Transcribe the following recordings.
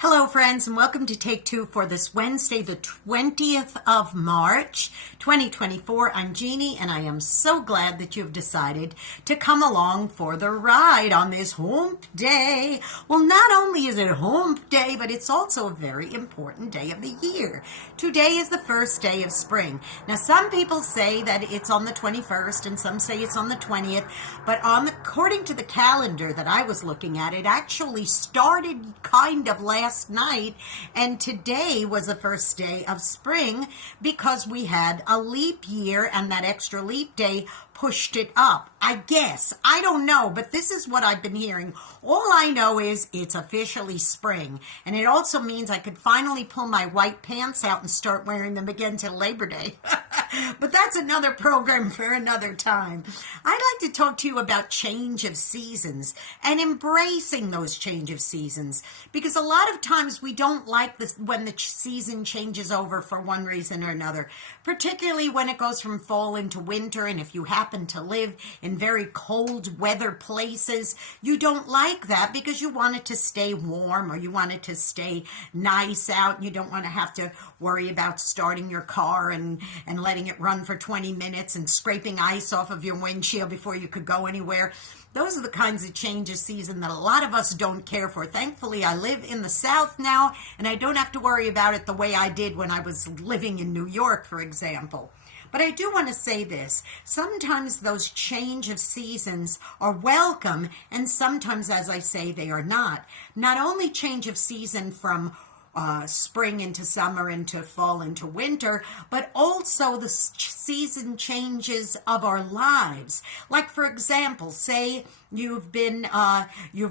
Hello, friends, and welcome to Take Two for this Wednesday, the 20th of March, 2024. I'm Jeannie, and I am so glad that you've decided to come along for the ride on this hump day. Well, not only is it hump day, but it's also a very important day of the year. Today is the first day of spring. Now, some people say that it's on the 21st, and some say it's on the 20th, but according to the calendar that I was looking at, it actually started kind of last night, and today was the first day of spring because we had a leap year, and that extra leap day pushed it up. I guess. I don't know, but this is what I've been hearing. All I know is it's officially spring, and it also means I could finally pull my white pants out and start wearing them again till Labor Day. But that's another program for another time. I'd like to talk to you about change of seasons and embracing those change of seasons, because a lot of times we don't like this when the season changes over for one reason or another, particularly when it goes from fall into winter. And if you happen to live in very cold weather places, you don't like that because you want it to stay warm, or you want it to stay nice out. You don't want to have to worry about starting your car and letting it run for 20 minutes and scraping ice off of your windshield before you could go anywhere. Those are the kinds of change of season that a lot of us don't care for. Thankfully, I live in the South now, and I don't have to worry about it the way I did when I was living in New York, for example. But I do want to say this. Sometimes those change of seasons are welcome, and sometimes, as I say, they are not. Not only change of season from spring into summer, into fall, into winter, but also the season changes of our lives. Like, for example, say you've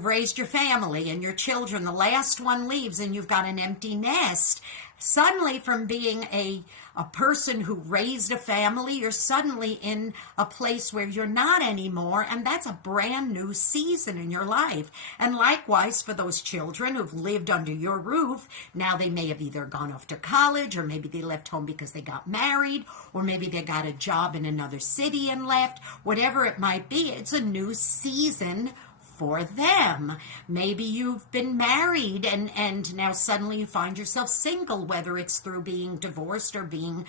raised your family and your children, the last one leaves and you've got an empty nest. Suddenly, from being a person who raised a family, you're suddenly in a place where you're not anymore, and that's a brand new season in your life. And likewise, for those children who've lived under your roof, now they may have either gone off to college, or maybe they left home because they got married, or maybe they got a job in another city and left. Whatever it might be, it's a new season for them. Maybe you've been married and now suddenly you find yourself single, whether it's through being divorced or being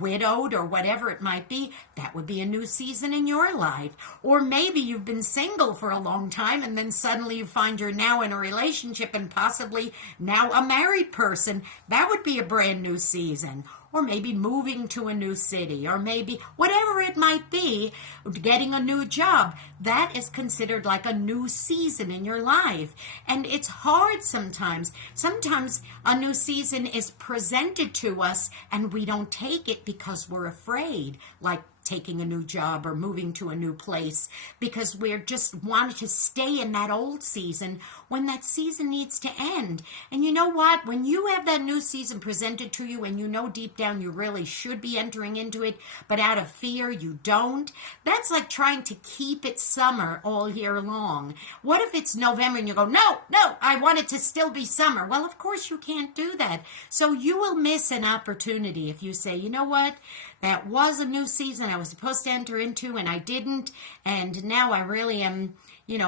widowed or whatever it might be. That would be a new season in your life. Or maybe you've been single for a long time and then suddenly you find you're now in a relationship and possibly now a married person. That would be a brand new season. Or maybe moving to a new city, or maybe whatever it might be, getting a new job. That is considered like a new season in your life. And it's hard sometimes. Sometimes a new season is presented to us and we don't take it because we're afraid, like taking a new job or moving to a new place, because we're just wanting to stay in that old season when that season needs to end. And you know what? When you have that new season presented to you and you know deep down you really should be entering into it, but out of fear you don't, that's like trying to keep it summer all year long. What if it's November and you go, no, I want it to still be summer? Well, of course you can't do that. So you will miss an opportunity if you say, you know what? That was a new season I was supposed to enter into, and I didn't, and now I really am,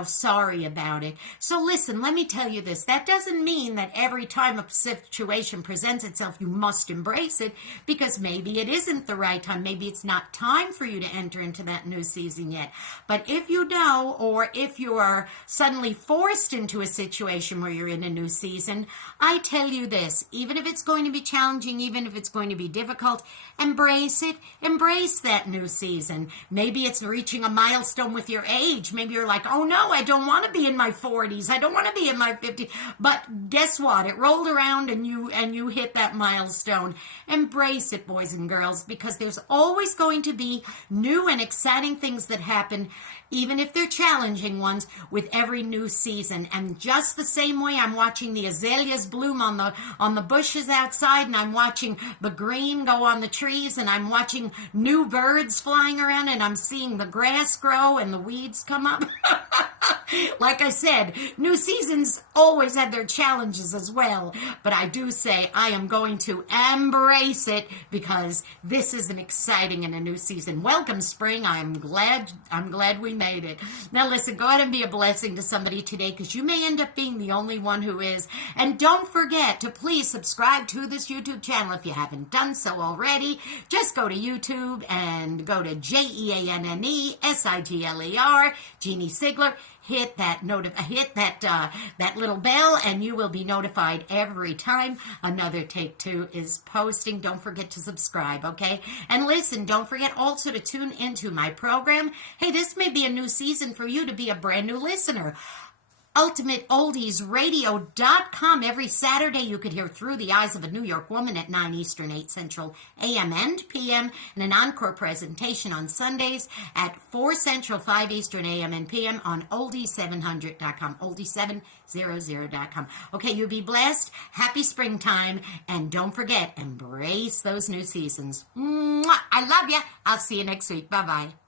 sorry about it. So listen, let me tell you this. That doesn't mean that every time a situation presents itself, you must embrace it, because maybe it isn't the right time. Maybe it's not time for you to enter into that new season yet. But if you know, or if you are suddenly forced into a situation where you're in a new season, I tell you this, even if it's going to be challenging, even if it's going to be difficult, embrace it. Embrace that new season. Maybe it's reaching a milestone with your age. Maybe you're like, oh no, I don't want to be in my 40s. I don't want to be in my 50s. But guess what? It rolled around and you hit that milestone. Embrace it, boys and girls, because there's always going to be new and exciting things that happen, even if they're challenging ones, with every new season. And just the same way, I'm watching the azaleas bloom on the bushes outside, and I'm watching the green go on the trees, and I'm watching new birds flying around, and I'm seeing the grass grow and the weeds come up. Like I said, new seasons always have their challenges as well, but I do say I am going to embrace it because this is an exciting and a new season. Welcome, spring. I'm glad we made it. Now listen, go ahead and be a blessing to somebody today, because you may end up being the only one who is. And don't forget to please subscribe to this YouTube channel if you haven't done so already. Just go to YouTube and go to JeanneSigler, Jeanne Sigler. Hit that that little bell, and you will be notified every time another Take Two is posting. Don't forget to subscribe, okay? And listen, don't forget also to tune into my program. Hey, this may be a new season for you to be a brand new listener. UltimateOldiesRadio.com. Every Saturday you could hear Through the Eyes of a New York Woman at 9 Eastern, 8 Central AM and PM, and an encore presentation on Sundays at 4 Central, 5 Eastern AM and PM on Oldie700.com, Oldie700.com. Okay, you be blessed. Happy springtime, and don't forget, embrace those new seasons. Mwah! I love you. I'll see you next week. Bye-bye.